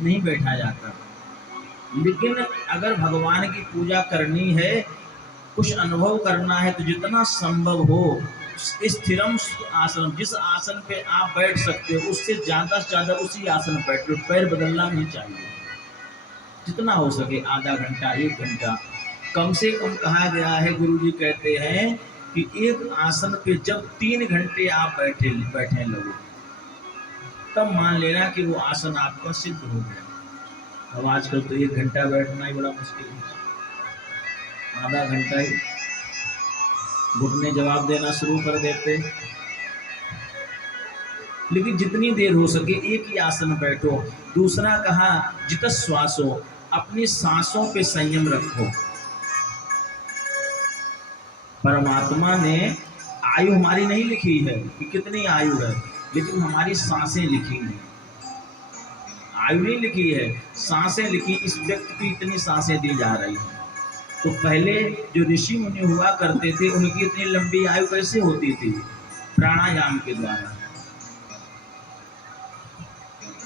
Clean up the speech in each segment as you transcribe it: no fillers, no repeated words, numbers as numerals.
नहीं बैठा जाता। लेकिन अगर भगवान की पूजा करनी है, कुछ अनुभव करना है, तो जितना संभव हो स्थिरम आसन, जिस आसन पे आप बैठ सकते हो उससे ज़्यादा से ज़्यादा उसी आसन पर बैठो, पैर बदलना नहीं चाहिए। जितना हो सके आधा घंटा, 1 घंटा कम से कम कहा गया है। गुरुजी कहते हैं कि एक आसन पे जब 3 घंटे आप बैठे लोग, तब मान लेना कि वो आसन आपका सिद्ध हो गया। अब आजकल तो 1 घंटा बैठना ही बड़ा मुश्किल है, आधा घंटा ही घुटने जवाब देना शुरू कर देते। लेकिन जितनी देर हो सके एक ही आसन बैठो। दूसरा कहा जित श्वासो, अपनी सांसों पे संयम रखो। परमात्मा ने आयु हमारी नहीं लिखी है कि कितनी आयु है, लेकिन हमारी सांसें लिखी हैं। आयु नहीं लिखी है, सांसें लिखी। इस व्यक्ति को इतनी सांसें दी जा रही हैं। तो पहले जो ऋषि मुनि हुआ करते थे उनकी इतनी लंबी आयु कैसे होती थी? प्राणायाम के द्वारा।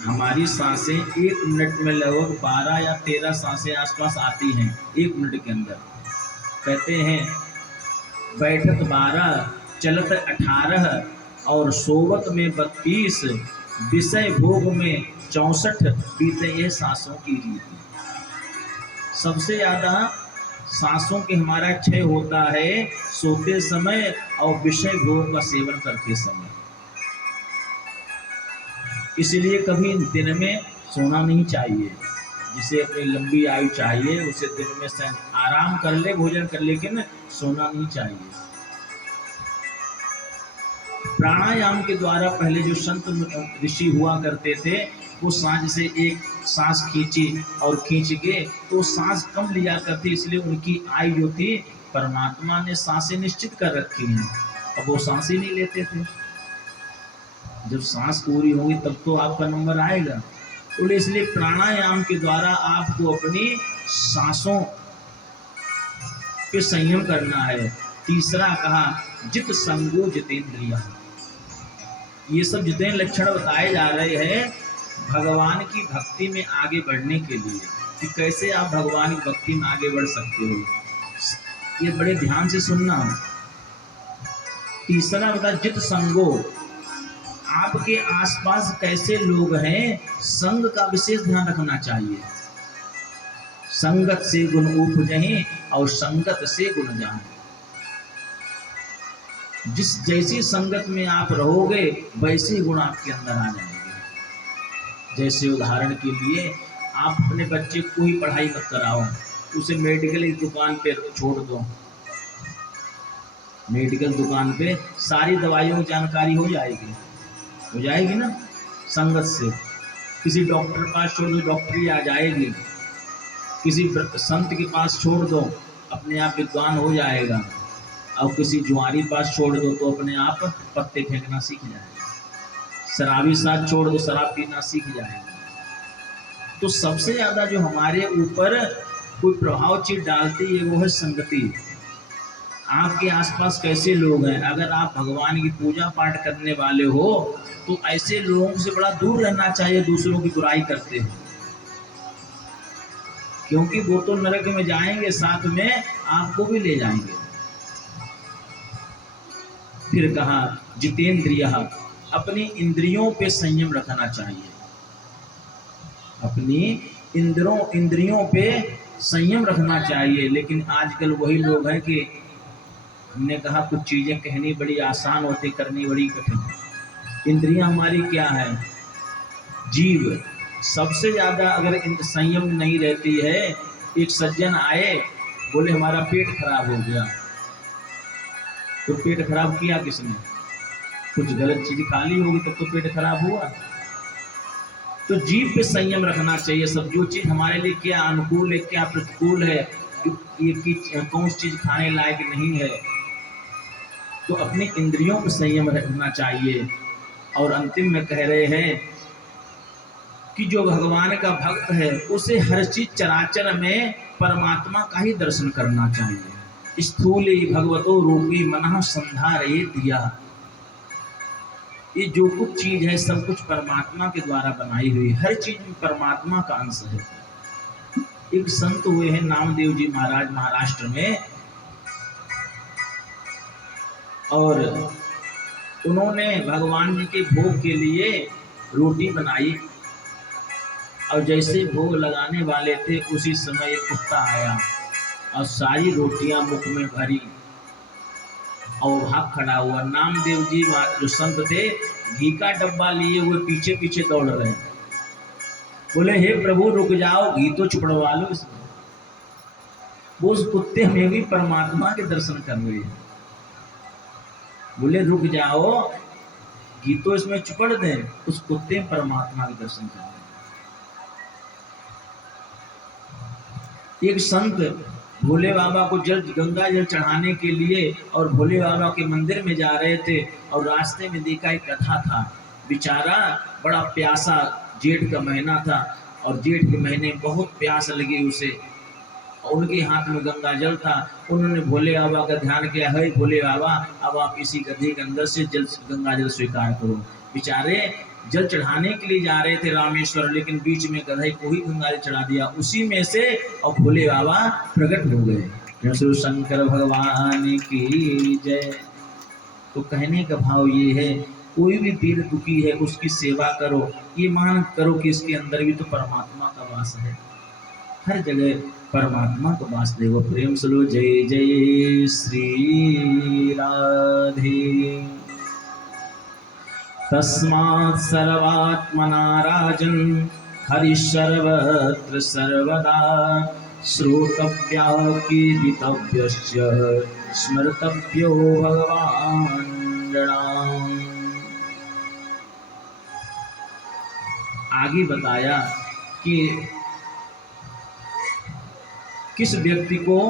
हमारी सांसें 1 मिनट में लगभग 12 या 13 सांसें आसपास आती हैं 1 मिनट के अंदर। कहते हैं बैठत 12, चलत 18 और सोवत में 32, विषय भोग में 64, बीते ये सांसों की रीति। सबसे ज़्यादा सांसों के हमारा क्षय होता है सोते समय और विषय भोग का सेवन करते समय। इसलिए कभी दिन में सोना नहीं चाहिए। जिसे अपनी लंबी आयु चाहिए उसे दिन में आराम कर ले, भोजन कर, लेकिन सोना नहीं चाहिए। प्राणायाम के द्वारा पहले जो संत ऋषि हुआ करते थे वो सांस से एक सांस खींची और खींच के तो सांस कम लिया करते, इसलिए उनकी आयु जो थी परमात्मा ने सांसें निश्चित कर रखी हैं। अब वो सांस ही नहीं लेते थे। जब सांस पूरी होगी तब तो आपका नंबर आएगा। तो इसलिए प्राणायाम के द्वारा आपको अपनी सांसों पे संयम करना है। तीसरा कहा जित संगो जितेंद्रिय। ये सब जितने लक्षण बताए जा रहे हैं भगवान की भक्ति में आगे बढ़ने के लिए, कि कैसे आप भगवान की भक्ति में आगे बढ़ सकते हो। ये बड़े ध्यान से सुनना। तीसरा बता जित संगो, आपके आसपास कैसे लोग हैं, संग का विशेष ध्यान रखना चाहिए। संगत से गुण उपजहि और संगत से गुण जाने। जिस जैसी संगत में आप रहोगे वैसे गुण आपके अंदर आ जाएंगे। जैसे उदाहरण के लिए आप अपने बच्चे को ही पढ़ाई मत कराओ, उसे मेडिकल की दुकान पे छोड़ दो। मेडिकल दुकान पे सारी दवाइयों की जानकारी हो जाएगी ना संगत से। किसी डॉक्टर के पास छोड़ दो, डॉक्टरी आ जाएगी। किसी संत के पास छोड़ दो, अपने आप विद्वान हो जाएगा। और किसी जुआरी पास छोड़ दो तो अपने आप पत्ते फेंकना सीख जाएगा। शराबी साथ छोड़ दो, शराब पीना सीख जाएगा। तो सबसे ज़्यादा जो हमारे ऊपर कोई प्रभाव चीज डालती है वो है संगति। आपके आसपास कैसे लोग हैं। अगर आप भगवान की पूजा पाठ करने वाले हो तो ऐसे लोगों से बड़ा दूर रहना चाहिए, दूसरों की बुराई करते हैं, क्योंकि वो तो नरक में जाएंगे, साथ में आपको भी ले जाएंगे। फिर कहा जितेंद्रिय, अपनी इंद्रियों पे संयम रखना चाहिए। अपनी इंद्रियों पे संयम रखना चाहिए। लेकिन आजकल वही लोग हैं कि हमने कहा कुछ चीज़ें कहनी बड़ी आसान होती, करनी बड़ी कठिन। इंद्रियां हमारी क्या है? जीव। सबसे ज़्यादा अगर संयम नहीं रहती है, एक सज्जन आए बोले हमारा पेट खराब हो गया, तो पेट खराब किया किसने? कुछ गलत चीज़ खा ली होगी तब तो पेट खराब हुआ। तो जीव पे संयम रखना चाहिए। सब जो चीज़ हमारे लिए क्या अनुकूल है क्या प्रतिकूल है, ये कौन सी चीज़ खाने लायक नहीं है, तो अपनी इंद्रियों पर संयम रखना चाहिए। और अंतिम में कह रहे हैं कि जो भगवान का भक्त है उसे हर चीज चराचर में परमात्मा का ही दर्शन करना चाहिए। स्थूली भगवतो रूपी मनः संधारये दिया। ये जो कुछ चीज है सब कुछ परमात्मा के द्वारा बनाई हुई, हर चीज में परमात्मा का अंश है। एक संत हुए हैं नामदेव जी महाराज महाराष्ट्र में, और उन्होंने भगवान जी के भोग के लिए रोटी बनाई, और जैसे भोग लगाने वाले थे उसी समय एक कुत्ता आया और सारी रोटियां मुख में भरी और भाग खड़ा हुआ। नामदेव जी जो संत थे घी का डब्बा लिए हुए पीछे पीछे दौड़ रहे हैं। बोले हे प्रभु रुक जाओ, घी तो छुड़वा लो इसमें। वो उस कुत्ते में भी परमात्मा के दर्शन कर रहे हैं। बोले रुक जाओ, घी तो इसमें चुपड़ दे, उस कुत्ते में परमात्मा के दर्शन कर रहे हैं। एक संत भोले बाबा को जल गंगा जल चढ़ाने के लिए और भोले बाबा के मंदिर में जा रहे थे, और रास्ते में देखा एक गधा था, बेचारा बड़ा प्यासा, जेठ का महीना था और जेठ के महीने बहुत प्यास लगी उसे, और उनके हाथ में गंगा जल था। उन्होंने भोले बाबा का ध्यान किया, है भोले बाबा अब आप इसी गधे के अंदर से जल गंगा जल स्वीकार करो। बेचारे जल चढ़ाने के लिए जा रहे थे रामेश्वर, लेकिन बीच में गधे को ही गंगा जल चढ़ा दिया उसी में से, और भोले बाबा प्रकट हो गए। शिव शंकर भगवान की जय। तो कहने का भाव ये है, कोई भी पीर दुखी है उसकी सेवा करो, ये मान करो कि इसके अंदर भी तो परमात्मा का वास है। हर जगह परमात्मा को वास देखो। प्रेम से लो जय जय श्री राधे। तस्मात् सर्वात्मना राजन् हरि सर्वत्र सर्वदा, श्रोतव्या कीर्तितव्यश्च स्मर्तव्यो भगवान् नृणाम्। आगे बताया कि किस व्यक्ति को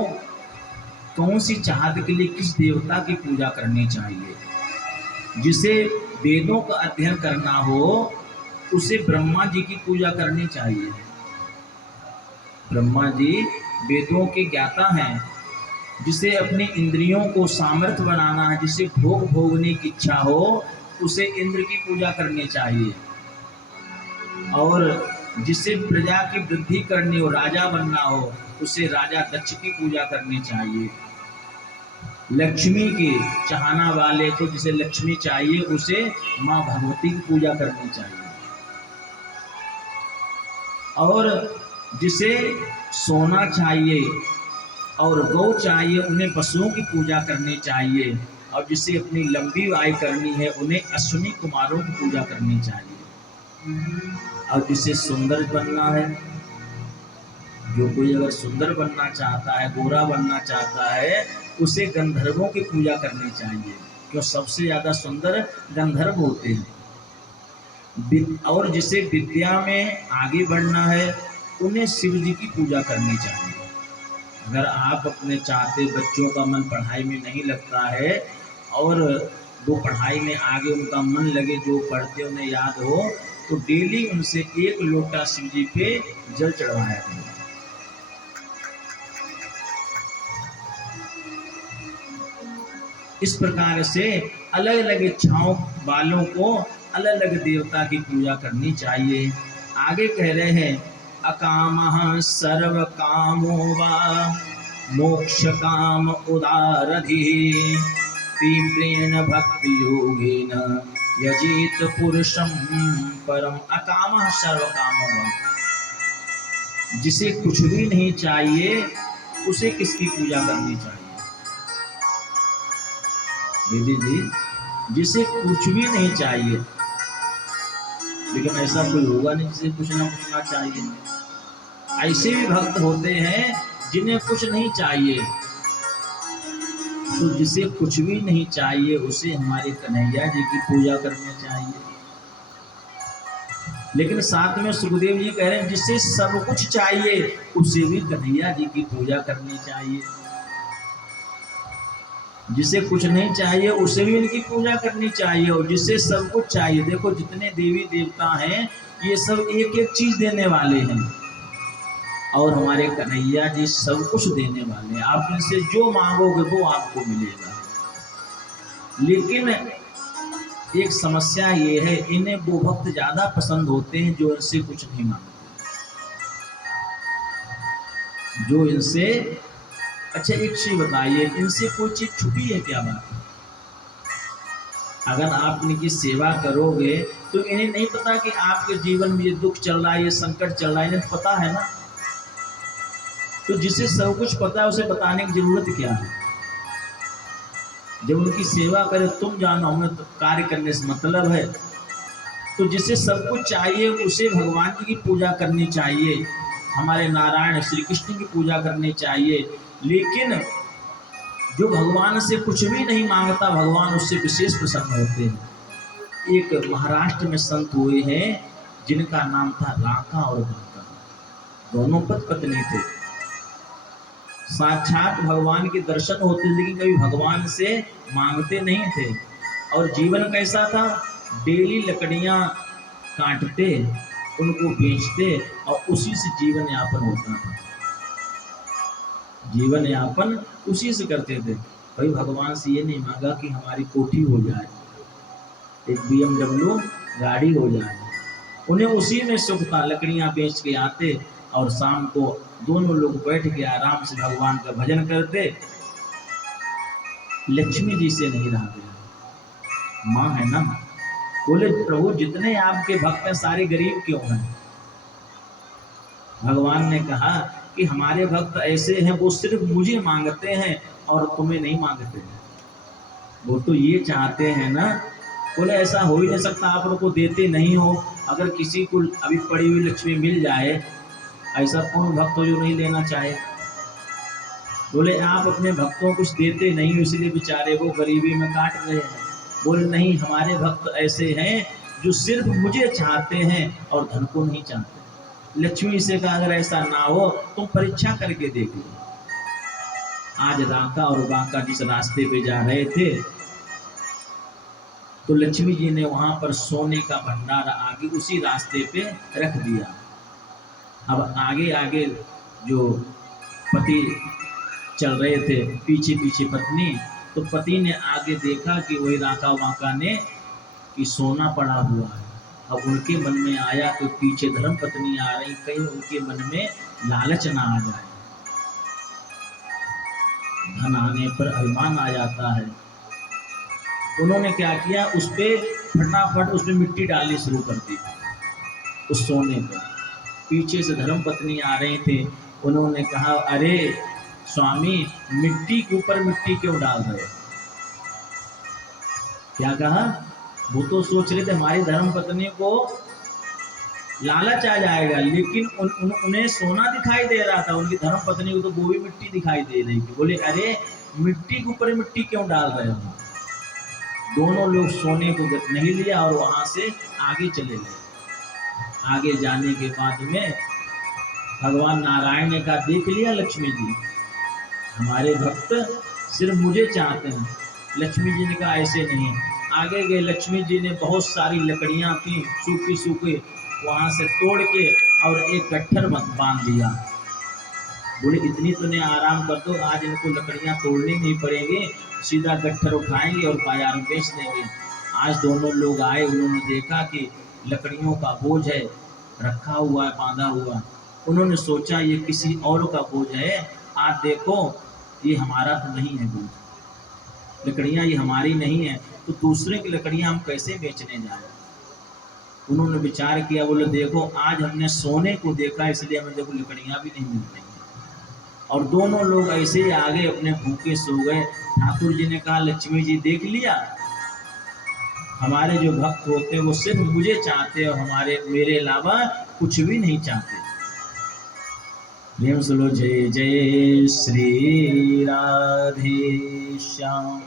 कौन सी चाहत के लिए किस देवता की पूजा करनी चाहिए। जिसे वेदों का अध्ययन करना हो उसे ब्रह्मा जी की पूजा करनी चाहिए। ब्रह्मा जी वेदों के ज्ञाता हैं। जिसे अपनी इंद्रियों को सामर्थ्य बनाना है, जिसे भोग भोगने की इच्छा हो, उसे इंद्र की पूजा करनी चाहिए। और जिसे प्रजा की वृद्धि करनी हो, राजा बनना हो, उसे राजा दक्ष की पूजा करनी चाहिए। लक्ष्मी की चाहना वाले को जिसे लक्ष्मी चाहिए उसे माँ भगवती की पूजा करनी चाहिए। और जिसे सोना चाहिए और गौ चाहिए उन्हें पशुओं की पूजा करनी चाहिए। और जिसे अपनी लंबी आयु करनी है उन्हें अश्विनी कुमारों की पूजा करनी चाहिए। और जिसे सुंदर बनना है, जो कोई अगर सुंदर बनना चाहता है, गोरा बनना चाहता है, उसे गंधर्वों की पूजा करनी चाहिए, क्यों सबसे ज्यादा सुंदर गंधर्व होते हैं। और जिसे विद्या में आगे बढ़ना है उन्हें शिव जी की पूजा करनी चाहिए। अगर आप अपने चाहते बच्चों का मन पढ़ाई में नहीं लगता है और वो पढ़ाई में आगे उनका मन लगे, जो पढ़ते उन्हें याद हो, तो डेली उनसे एक लोटा शिव जी पे जल चढ़वाया करें। इस प्रकार से अलग अलग इच्छाओं वालों को अलग अलग देवता की पूजा करनी चाहिए। आगे कह रहे हैं अकामः सर्व कामो वा मोक्ष काम उदारधिः तीव्रेण भक्ति योगेन यजित पुरुषम परम। अकामः सर्व कामो वा, जिसे कुछ भी नहीं चाहिए उसे किसकी पूजा करनी चाहिए। दीदी जी, जिसे कुछ भी नहीं चाहिए, लेकिन ऐसा कोई होगा नहीं जिसे कुछ ना कुछ ना चाहिए। ऐसे भी भक्त होते हैं जिन्हें कुछ नहीं चाहिए। तो जिसे कुछ भी नहीं चाहिए उसे हमारे कन्हैया जी की पूजा करनी चाहिए। लेकिन साथ में सुखदेव जी कह रहे हैं जिसे सब कुछ चाहिए उसे भी कन्हैया जी की पूजा करनी चाहिए। जिसे कुछ नहीं चाहिए उसे भी इनकी पूजा करनी चाहिए। और जिसे सब कुछ चाहिए, देखो जितने देवी देवता हैं ये सब एक एक चीज देने वाले हैं, और हमारे कन्हैया जी सब कुछ देने वाले हैं। आप इनसे जो मांगोगे वो आपको मिलेगा। लेकिन एक समस्या ये है, इन्हें वो भक्त ज्यादा पसंद होते हैं जो इनसे कुछ नहीं मांगते, जो इनसे। अच्छा एक चीज बताइए, इनसे कोई चीज छुपी है क्या बात? अगर आप इनकी सेवा करोगे तो इन्हें नहीं पता कि आपके जीवन में ये दुख चल रहा है, ये संकट चल रहा है, इन्हें पता है ना। तो जिसे सब कुछ पता है उसे बताने की जरूरत क्या है? जब उनकी सेवा करे तुम जानो, हमें तो कार्य करने से मतलब है। तो जिसे सब कुछ चाहिए उसे भगवान जी की पूजा करनी चाहिए, हमारे नारायण श्री कृष्ण की पूजा करनी चाहिए। लेकिन जो भगवान से कुछ भी नहीं मांगता, भगवान उससे विशेष प्रसन्न होते हैं। एक महाराष्ट्र में संत हुए हैं जिनका नाम था राका और बाका, दोनों पति पत्नी थे। साक्षात भगवान के दर्शन होते लेकिन कभी भगवान से मांगते नहीं थे। और जीवन कैसा था, डेली लकड़ियां काटते, उनको बेचते और उसी से जीवन यापन होता था। जीवन यापन उसी से करते थे। भाई भगवान से ये नहीं मांगा कि हमारी कोठी हो जाए, एक BMW गाड़ी हो जाए, उन्हें उसी में सुख था। लकड़ियां बेच के आते और शाम को दोनों लोग बैठ के आराम से भगवान का भजन करते। लक्ष्मी जी से नहीं रहा गया, माँ है ना। बोले प्रभु जितने आपके भक्त हैं सारे गरीब क्यों हैं? भगवान ने कहा कि हमारे भक्त ऐसे हैं, वो सिर्फ मुझे मांगते हैं और तुम्हें नहीं मांगते हैं। वो तो ये चाहते हैं ना। बोले ऐसा हो ही नहीं सकता, आप लोग को देते नहीं हो। अगर किसी को अभी पड़ी हुई लक्ष्मी मिल जाए, ऐसा कौन भक्त हो जो नहीं लेना चाहे? बोले आप अपने भक्तों को कुछ देते नहीं हो इसलिए बेचारे वो गरीबी में काट रहे हैं। बोले नहीं, हमारे भक्त ऐसे हैं जो सिर्फ मुझे चाहते हैं और धन को नहीं चाहते। लक्ष्मी से कहा अगर ऐसा ना हो तुम परीक्षा करके देख लो। आज राका और बाका जिस रास्ते पे जा रहे थे तो लक्ष्मी जी ने वहां पर सोने का भंडार आगे उसी रास्ते पे रख दिया। अब आगे आगे जो पति चल रहे थे, पीछे पीछे पत्नी, तो पति ने आगे देखा कि वही राका बाका ने कि सोना पड़ा हुआ है। अब उनके मन में आया कि पीछे धर्म पत्नी आ रही, कहीं उनके मन में लालच ना आ जाए। धन आने पर अभिमान आ जाता है। उन्होंने क्या किया, उस पे फटाफट उसमें मिट्टी डालनी शुरू कर दी उस सोने पर। पीछे से धर्म पत्नी आ रहे थे, उन्होंने कहा अरे स्वामी मिट्टी के ऊपर मिट्टी क्यों डाल रहे? क्या कहा? वो तो सोच रहे थे हमारी धर्म पत्नी को लालच आ जाएगा, लेकिन उन्हें सोना दिखाई दे रहा था, उनकी धर्म पत्नी को तो वो भी मिट्टी दिखाई दे रही थी। बोले अरे मिट्टी के ऊपर मिट्टी क्यों डाल रहे हो? दोनों लोग सोने को नहीं लिया और वहां से आगे चले गए। आगे जाने के बाद में भगवान नारायण ने कहा देख लिया लक्ष्मी जी, हमारे भक्त सिर्फ मुझे चाहते हैं। लक्ष्मी जी ने कहा ऐसे नहीं। आगे गए, लक्ष्मी जी ने बहुत सारी लकड़ियां थी सूखी सूखी, वहां से तोड़ के और एक गट्ठर बांध दिया। बोले इतनी तो नहीं, आराम कर दो, आज इनको लकड़ियां तोड़नी नहीं पड़ेगी, सीधा गट्ठर उठाएंगे और बाजार में बेच देंगे। आज दोनों लोग आए, उन्होंने देखा कि लकड़ियों का बोझ है रखा हुआ है, बांधा हुआ। उन्होंने सोचा ये किसी और का बोझ है, आज देखो ये हमारा तो नहीं है बोझ, लकड़ियां ये हमारी नहीं है, तो दूसरे की लकड़ियां हम कैसे बेचने जाए? उन्होंने विचार किया, बोले देखो आज हमने सोने को देखा इसलिए हमें देखो लकड़ियां भी नहीं मिल रही। और दोनों लोग ऐसे ही आगे अपने भूखे सो गए। ठाकुर जी ने कहा लक्ष्मी जी देख लिया, हमारे जो भक्त होते हैं वो सिर्फ मुझे चाहते हैं और हमारे मेरे अलावा कुछ भी नहीं चाहते। प्रेम से लो जय जय श्री राधे श्याम।